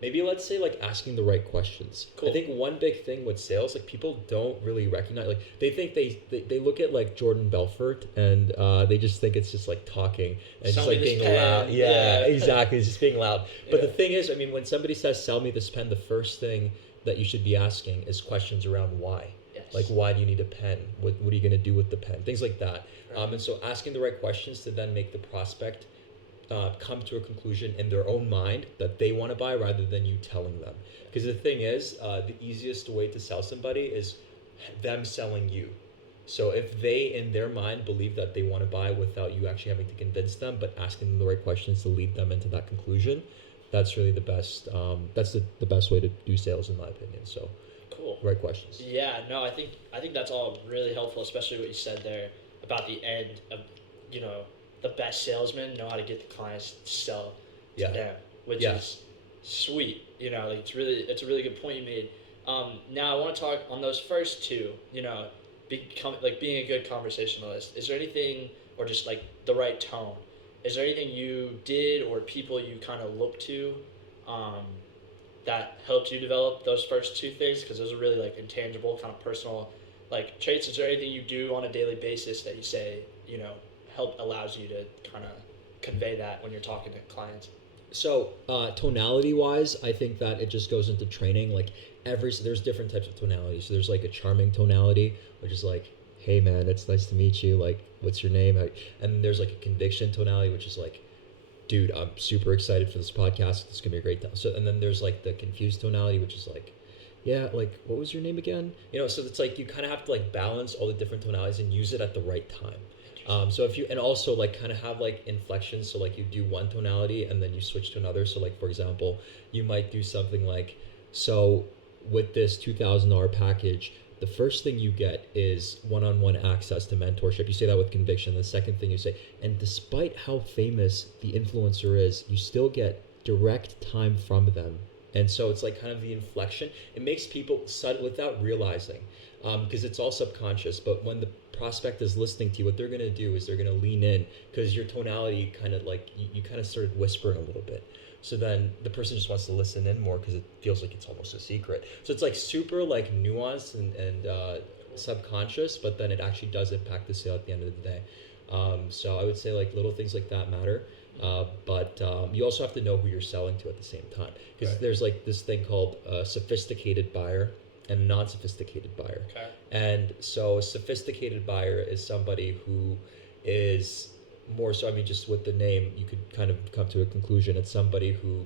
Maybe let's say like asking the right questions. Cool. I think one big thing with sales, like people don't really recognize, like they think they look at like Jordan Belfort and they just think it's just like talking and just Sell me like this being loud. pen. Yeah, Yeah. exactly. It's just being loud. But the Yeah. thing is, I mean, when somebody says sell me this pen, the first thing that you should be asking is questions around why. Like, Yes. why do you need a pen? What are you going to do with the pen? Things like that. Right. And so asking the right questions to then make the prospect come to a conclusion in their own mind that they want to buy rather than you telling them. Because the thing is, the easiest way to sell somebody is them selling you. So if they in their mind believe that they want to buy without you actually having to convince them, but asking them the right questions to lead them into that conclusion, that's really the best. That's the best way to do sales in my opinion. So Cool. right questions. Yeah, no, I think that's all really helpful, especially what you said there about the end of, you know, the best salesmen know how to get the clients to sell to Yeah. them, which Yeah. is sweet. You know, like it's a really good point you made. Now I want to talk on those first two. You know, being a good conversationalist. Is there anything, or just like the right tone? Is there anything you did or people you kind of look to, um, that helped you develop those first two things? Because those are really like intangible, kind of personal, like traits. Is there anything you do on a daily basis that you say, you know, allows you to kind of convey that when you're talking to clients? So tonality wise, I think that it just goes into training. Like there's different types of tonalities. So there's like a charming tonality, which is like, hey man, it's nice to meet you. Like, what's your name? And there's like a conviction tonality, which is like, dude, I'm super excited for this podcast. It's gonna be a great time. So and then there's like the confused tonality, which is like, yeah, like what was your name again? You know, so it's like you kind of have to like balance all the different tonalities and use it at the right time. So if you and also like kind of have like inflections, so like you do one tonality and then you switch to another. So like for example, you might do something like, so with this $2,000 package, the first thing you get is one-on-one access to mentorship. You say that with conviction. The second thing you say, and despite how famous the influencer is, you still get direct time from them. And so it's like kind of the inflection. It makes people sudden without realizing, because it's all subconscious. But when the prospect is listening to you, what they're going to do is they're going to lean in because your tonality kind of like you kind of started whispering a little bit. So then the person just wants to listen in more because it feels like it's almost a secret. So it's like super like nuanced and subconscious, but then it actually does impact the sale at the end of the day. So I would say like little things like that matter. But you also have to know who you're selling to at the same time because Right. there's like this thing called a sophisticated buyer and a non-sophisticated buyer. Okay. And so a sophisticated buyer is somebody who is more so, I mean, just with the name, you could kind of come to a conclusion. It's somebody who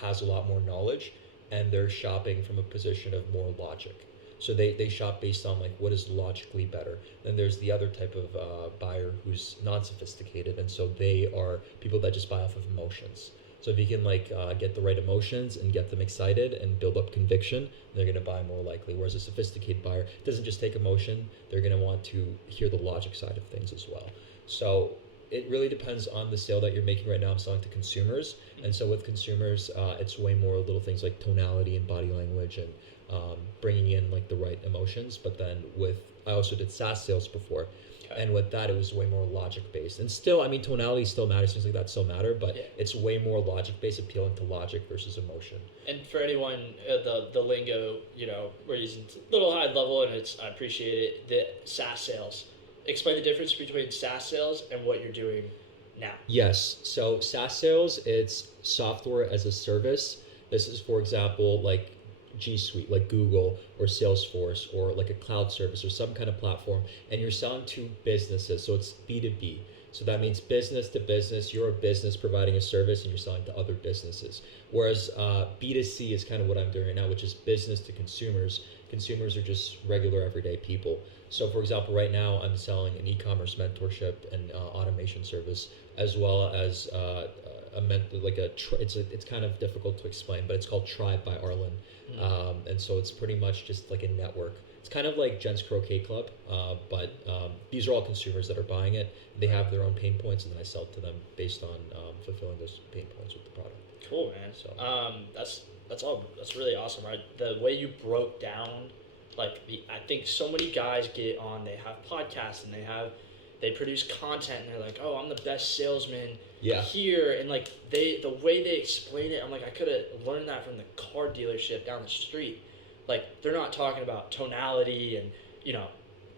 has a lot more knowledge and they're shopping from a position of more logic. So they shop based on like what is logically better. Then there's the other type of buyer who's non-sophisticated, and so they are people that just buy off of emotions. So if you can like get the right emotions and get them excited and build up conviction, they're gonna buy more likely. Whereas a sophisticated buyer doesn't just take emotion; they're gonna want to hear the logic side of things as well. So it really depends on the sale that you're making right now. I'm selling to consumers, and so with consumers, it's way more little things like tonality and body language and bringing in like the right emotions. But then I also did SaaS sales before, Okay. and with that it was way more logic based. And still, I mean, tonality still matters, things like that still matter, but Yeah. it's way more logic based, appealing to logic versus emotion. And for anyone, the lingo, you know, we're using a little high level, and I appreciate it. The SaaS sales. Explain the difference between SaaS sales and what you're doing now. Yes. So SaaS sales, it's software as a service. This is, for example, like G Suite, like Google or Salesforce, or like a cloud service or some kind of platform, and you're selling to businesses. So it's B2B. So that means business to business. You're a business providing a service and you're selling to other businesses. Whereas B2C is kind of what I'm doing right now, which is business to consumers. Consumers are just regular everyday people. So for example, right now I'm selling an e-commerce mentorship and automation service, as well as it's kind of difficult to explain, but it's called Tribe by Arlen. And so it's pretty much just like a network. It's kind of like Jen's Croquet Club, but these are all consumers that are buying it. They have their own pain points, and then I sell to them based on fulfilling those pain points with the product. Cool, man. So That's really awesome, right? The way you broke down, like I think so many guys get on, they have podcasts and they have, they produce content and they're like, oh, I'm the best salesman Yeah. here, and like the way they explain it, I'm like, I could have learned that from the car dealership down the street. Like, they're not talking about tonality and, you know,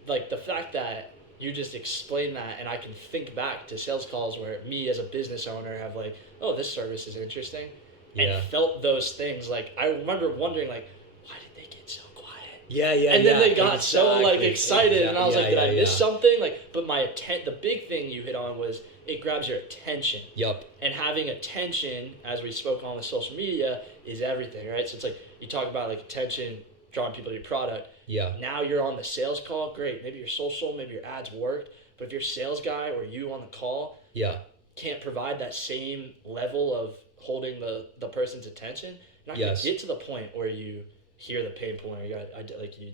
like the fact that you just explain that, and I can think back to sales calls where me as a business owner have like, oh, this service is interesting, Yeah. and felt those things. Like, I remember wondering like, why did they get so quiet? Yeah, yeah, And then yeah, they got so like exactly, excited, and I was like, did I miss yeah. something? Like, but the big thing you hit on was it grabs your attention. Yup. And having attention, as we spoke on with social media, is everything, right? So it's like you talk about like attention, drawing people to your product. Yeah. Now you're on the sales call, great. Maybe your social, maybe your ads worked, but if your sales guy or you on the call Yeah. can't provide that same level of holding the person's attention, you're not going to get to the point where you hear the pain point or you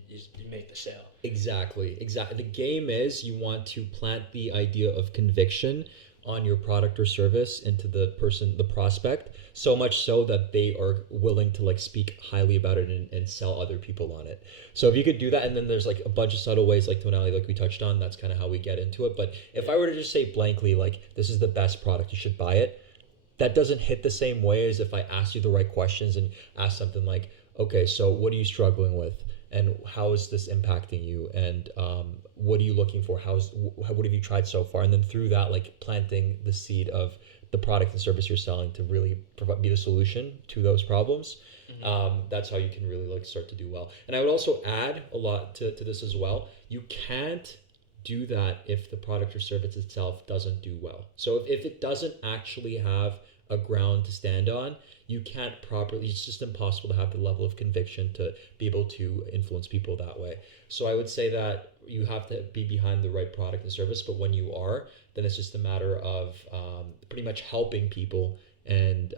make the sale. Exactly. The game is you want to plant the idea of conviction on your product or service into the prospect, so much so that they are willing to like speak highly about it and sell other people on it. So if you could do that, and then there's like a bunch of subtle ways like tonality, like we touched on, that's kind of how we get into it. But if I were to just say blankly, like, this is the best product, you should buy it, that doesn't hit the same way as if I ask you the right questions and ask something like, okay, so what are you struggling with? And how is this impacting you? And what are you looking for? What have you tried so far? And then through that, like planting the seed of the product and service you're selling to really be the solution to those problems. Mm-hmm. That's how you can really like start to do well. And I would also add a lot to this as well. You can't do that if the product or service itself doesn't do well. So if it doesn't actually have a ground to stand on, you can't properly, it's just impossible to have the level of conviction to be able to influence people that way. So I would say that you have to be behind the right product and service, but when you are, then it's just a matter of pretty much helping people and